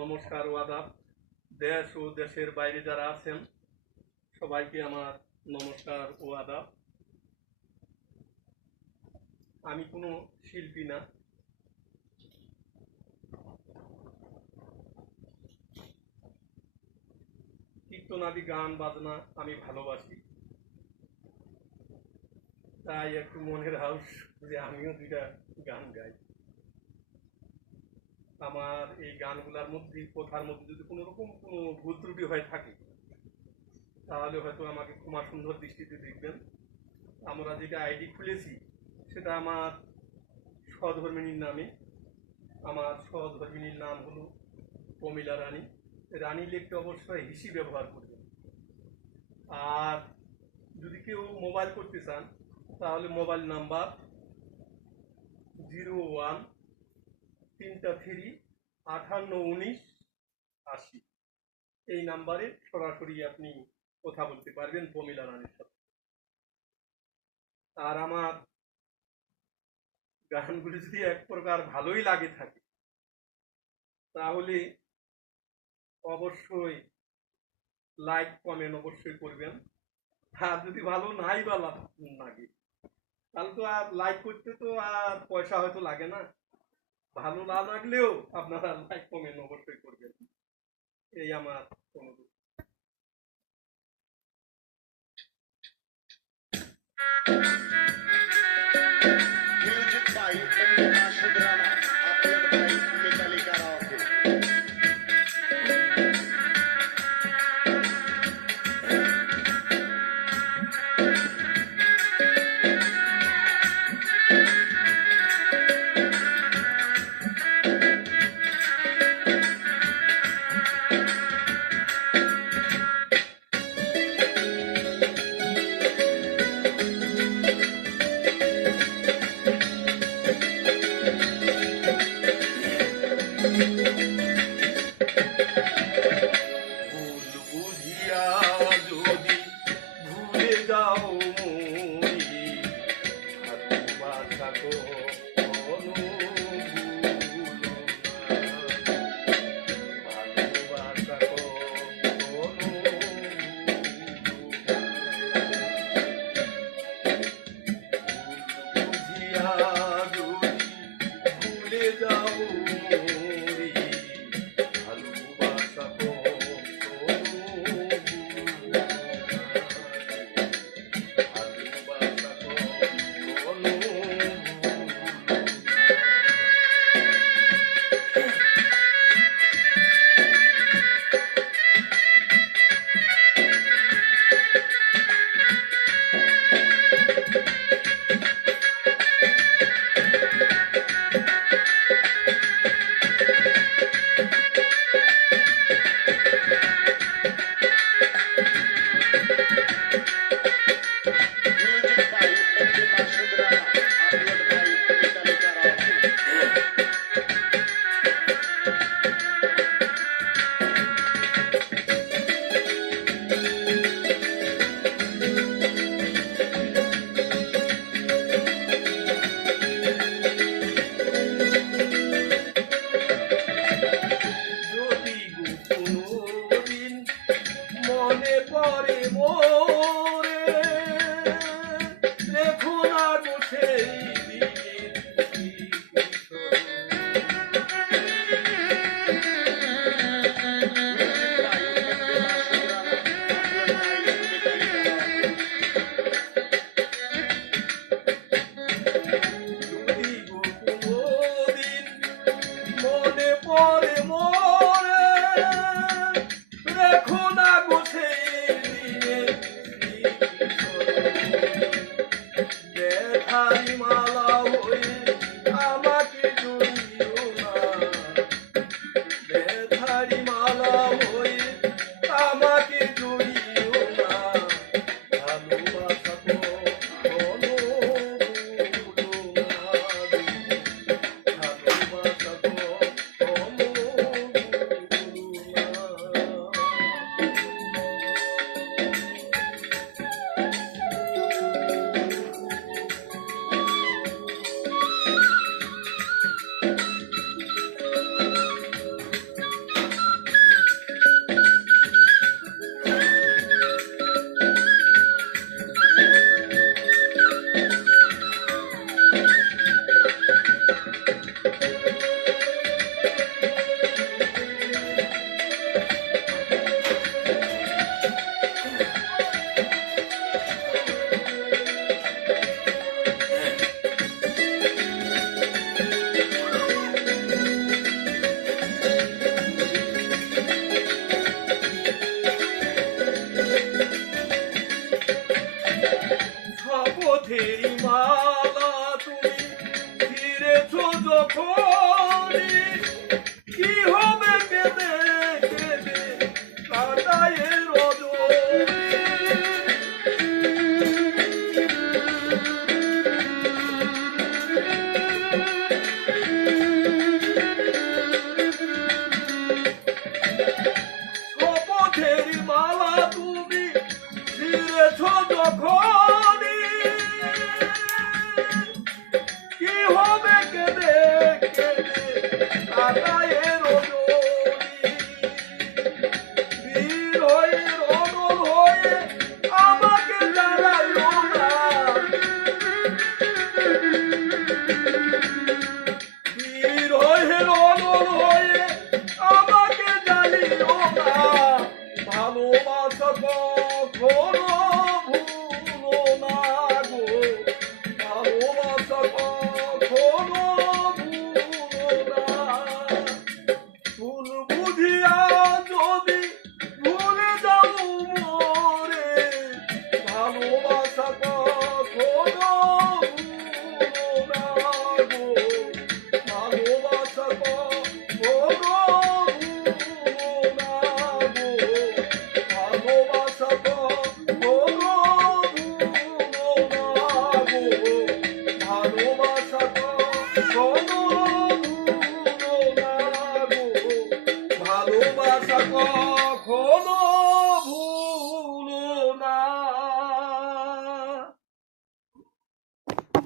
নমস্কার ও আদাব। দেশ ও দেশের বাইরে যারা আছেন সবাইকে আমার নমস্কার ও আদাব। আমি কোনো শিল্পী না, কীর্তনাদি গান বাজনা আমি ভালোবাসি, তাই একটু মনের হাউস যে আমিও দুইটা গান গাই। আমার এই গানগুলোর মধ্যে কথার মধ্যে যদি কোনো রকম কোনো ভুল ত্রুটি হয়ে থাকে তাহলে হয়তো আমাকে ক্ষমা সুন্দর দৃষ্টিতে দেখবেন। আমরা যেটা আইডি খুলেছি সেটা আমার সহধর্মিণীর নামে। আমার সহধর্মিণীর নাম হলো প্রমীলা রানী। রানী লিখতে অবশ্যই হিসি ব্যবহার করবেন। আর যদি কেউ মোবাইল করতে চান তাহলে মোবাইল নাম্বার 01-3-3-58-19-80 এই নাম্বারে সরাসরি আপনি কথা বলতে পারবেন প্রমীলা রানীর সাথে। আর আমার গানগুলি যদি এক প্রকার ভালোই লাগে থাকে তাহলে অবশ্যই লাইক কমেন্ট অবশ্যই করবেন। আর যদি ভালো নাই বা লাগে তাহলে তো আর লাইক করতে তো আর পয়সা হয়তো লাগে না। ভালো না লাগলেও আপনারা লাইক কমেন্ট অবশ্যই করবেন, এই আমার অনুরোধ। Music by Rashid Rana, upload by Mitali karaoke. ভুল বুঝিয়া যদি ভুলে যাও মরি, ভালোবাসা কখনো ভুলো না, ভালোবাসা কখনো ভুলো না। ভুল বুঝিয়া যদি ভুলে যাও মরি, ভালোবাসা কখনো ভুলো না, ভালোবাসা কখনো ভুলো না। পথেরই মালা তুমি ফিরেছ যখনই, কি হবে কেঁদে কেঁদে কাটায় রজনী। পথেরই মালা তুমি ফিরেছ যখনই, কি হবে কেঁদে কেঁদে কাটায় রজনী। বীর হয়ে রণর হয়ে আমাকে জ্বালাইও না, বীর হয়ে রণর হয়ে আমাকে জ্বালিও না। ভালোবাসা কখনো ভুলো না গো, ভালোবাসা কখনো ভুলো না। ভুল বুঝিয়া যদি ভুলে যাও মোরে, ভালোবাসা কখনো ভুলো না গো, ভালোবাসা কখনো ভুলো না গো, ভালোবাসা কখনো ভুলো না গো, ভালোবাসা কখনো ভুলো না গো, ভালোবাসা কখনো